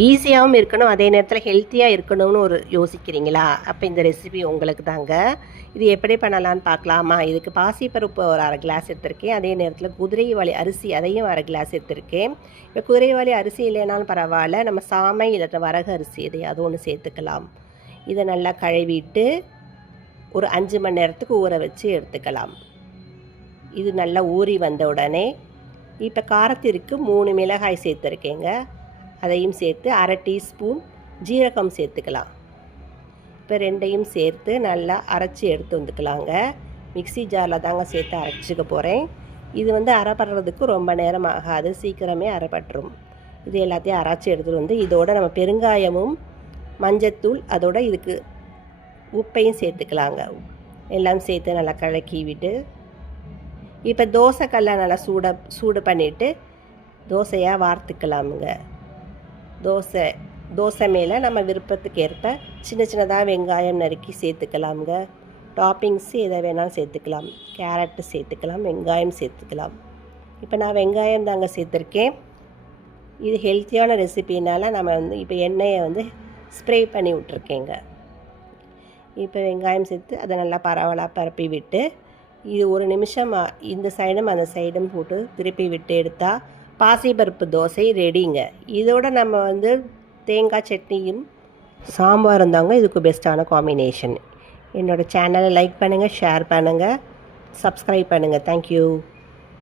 ஈஸியாகவும் இருக்கணும், அதே நேரத்தில் ஹெல்த்தியாக இருக்கணும்னு யோசிக்கிறீங்களா? அப்போ இந்த ரெசிபி உங்களுக்கு தாங்க. இது எப்படி பண்ணலான்னு பார்க்கலாமா? இதுக்கு பாசிப்பருப்பு ஒரு 1/2 கிளாஸ் எடுத்திருக்கேன். அதே நேரத்தில் குதிரைவாலி அரிசி அதையும் 1/2 கிளாஸ் எடுத்திருக்கேன். இப்போ குதிரைவாலி அரிசி இல்லைனாலும் பரவாயில்ல, நம்ம சாமை இல்லை வரகு அரிசி எதையாவது ஒன்று சேர்த்துக்கலாம். இதை நல்லா கழுவிட்டு ஒரு 5 மணி நேரத்துக்கு ஊற வச்சு எடுத்துக்கலாம். இது நல்லா ஊறி வந்த உடனே இப்போ காரத்திற்கு 3 மிளகாய் சேர்த்துருக்கேங்க. அதையும் சேர்த்து 1/2 டீஸ்பூன் ஜீரகம் சேர்த்துக்கலாம். இப்போ ரெண்டையும் சேர்த்து நல்லா அரைச்சி எடுத்து வந்துக்கலாங்க. மிக்சி ஜாரில் தாங்க சேர்த்து அரைச்சிக்க போகிறேன். இது அரைப்படுறதுக்கு ரொம்ப நேரம் ஆகாது, சீக்கிரமே அரைப்பட்டுரும். இது எல்லாத்தையும் அரைச்சி எடுத்துகிட்டு வந்து இதோட நம்ம பெருங்காயமும் மஞ்சத்தூள் அதோட இதுக்கு உப்பையும் சேர்த்துக்கலாங்க. எல்லாம் சேர்த்து நல்லா கலக்கி விட்டு இப்போ தோசைக்கல்லை நல்லா சூடு பண்ணிவிட்டு தோசையாக வார்த்துக்கலாமுங்க. தோசை மேலே நம்ம விருப்பத்துக்கு ஏற்ப சின்ன சின்னதாக வெங்காயம் நறுக்கி சேர்த்துக்கலாமுங்க. டாப்பிங்ஸ் எதை வேணாலும் சேர்த்துக்கலாம். கேரட்டு சேர்த்துக்கலாம், வெங்காயம் சேர்த்துக்கலாம். இப்போ நான் வெங்காயம் தாங்க சேர்த்துருக்கேன். இது ஹெல்த்தியான ரெசிபினால் நம்ம இப்போ எண்ணெயை ஸ்ப்ரே பண்ணி விட்ருக்கேங்க. இப்போ வெங்காயம் சேர்த்து அதை நல்லா பரவலாக பரப்பி விட்டு இது 1 நிமிஷம் இந்த சைடும் அந்த சைடும் போட்டு திருப்பி விட்டு எடுத்தால் பாசிப்பருப்பு தோசை ரெடிங்க. இதோட நம்ம தேங்காய் சட்னியும் சாம்பாரும் தாங்க இதுக்கு பெஸ்ட்டான காம்பினேஷன். என்னோடய சேனலை லைக் பண்ணுங்கள், ஷேர் பண்ணுங்கள், சப்ஸ்கிரைப் பண்ணுங்கள். தேங்க்யூ.